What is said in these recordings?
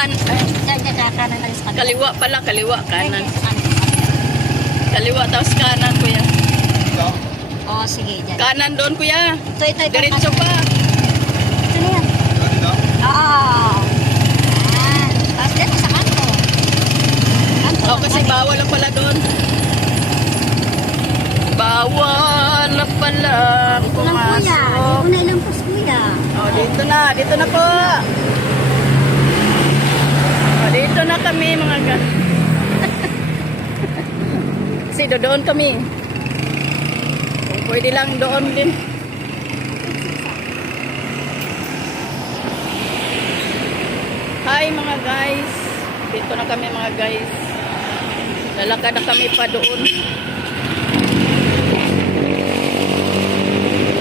Kanan lang sa Kaliwa pala, kaliwa, kanan. Kaliwa tapos kanan, kuya. Oh, sige, dyan. Kanan doon, kuya. Ito. Diretso pa. Ito na yan. Oo. Yan. Tapos dito sa kanto. Oh, kasi bawal lang pala doon. Bawal na pala Dito lang, kuya. Dito pumasok. na ilampos, kuya. Oh, dito na po. Oh, dito na kami, mga gan. Kasi doon kami. Kung pwede lang doon din. Hi mga guys. Dito na kami mga guys. Lalakad na kami pa doon.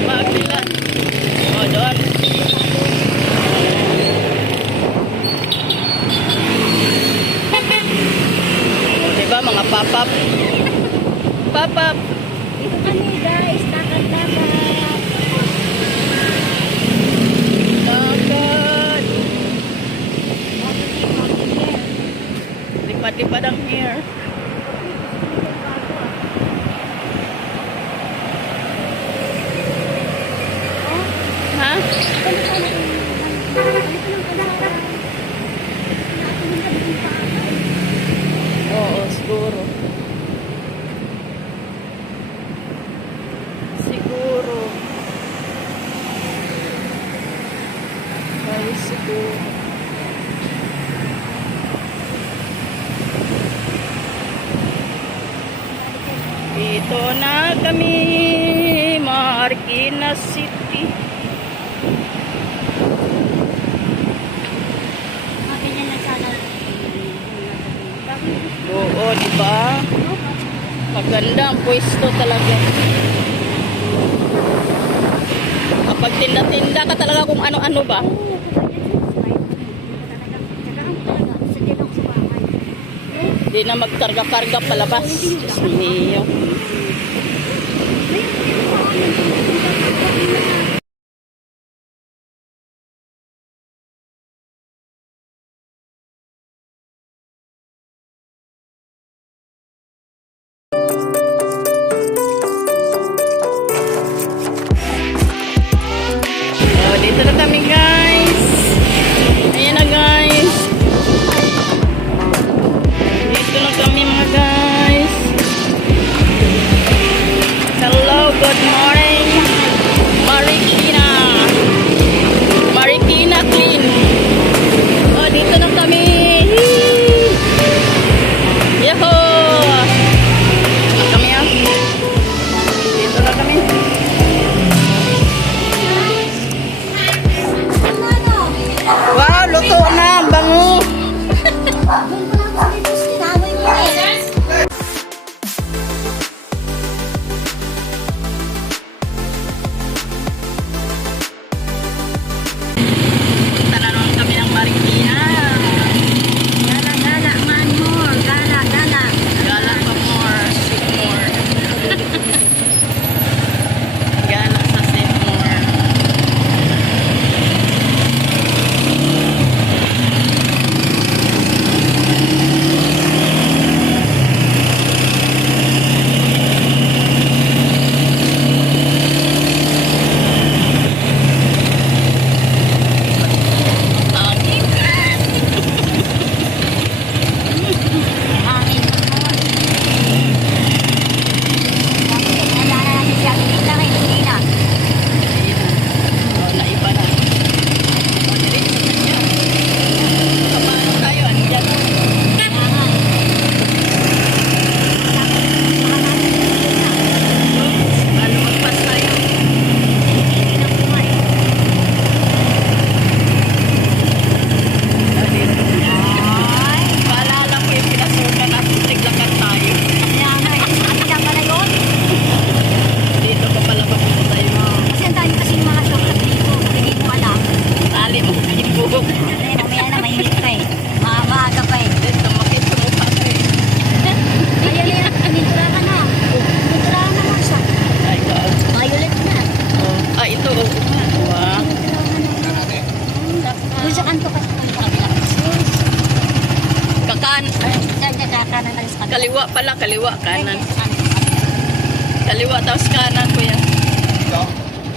Magdila. O doon. O diba mga pop-up. Pop-up. Dito kami, guys. Dakat-dakat. Dagat. Lipad-lipad ang hair. Ha? Oo, siguro. Siguro. Ay, siguro. Dito na kami, Marikina City. Ganyan na sana. Oo, di ba? Maganda ang pwesto talaga. Kapag tinda-tinda ka talaga kung ano-ano ba? Di na magkarga-karga palabas. Diyos mio. Oh, dito na kami guys. Ayan na guys. Dito na kami mga guys. Kanan lang sa Kaliwa pala, kaliwa, kanan. Kanan. Kaliwa tapos kanan, kuya.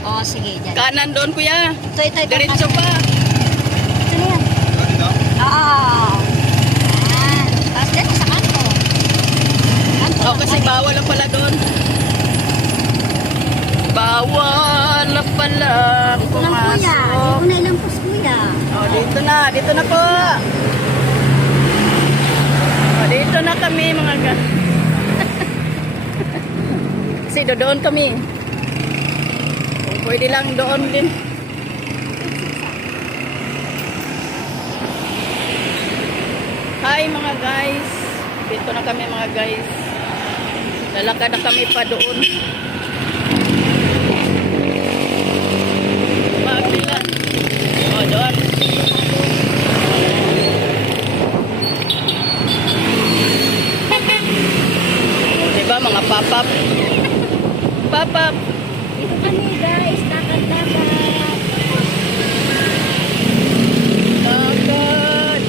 Oh, sige, dyan. Kanan doon, kuya. Ito. Diretso pa. Ito na yan. Oo. Yan. Tapos dito sa kanto. Kanto. Oh, kasi bawal lang pala doon. Bawal na pala Dito lang, kuya. Hindi pumasok. ko na ilampos, kuya. Oh, dito na po. Oh, dito na kami, mga ga. Kasi doon kami. Kung pwede lang doon din. Hi mga guys. Dito na kami mga guys. Lalakad na kami pa doon. Maagbilan. O, doon. O, diba mga papap? Papap. Dito kami, guys. Dapat. Bakit?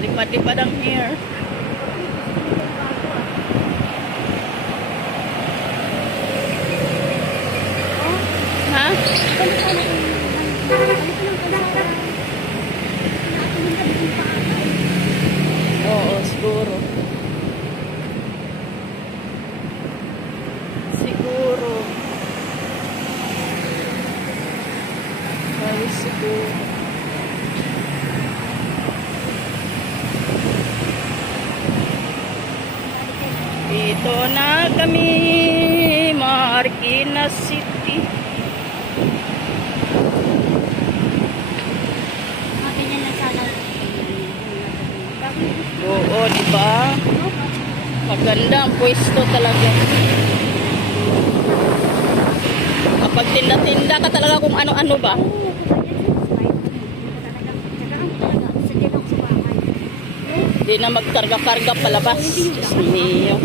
Lipad-lipad ang hair. Ha? Oo, siguro. Siguro. Ay, siguro. Dito na kami, Marikina City. Ganyan lang sana. Oo, di ba? Maganda ang pwesto talaga. Kapag tinda-tinda ka talaga kung ano-ano ba? Hindi na magkarga-karga palabas. Diyos mío.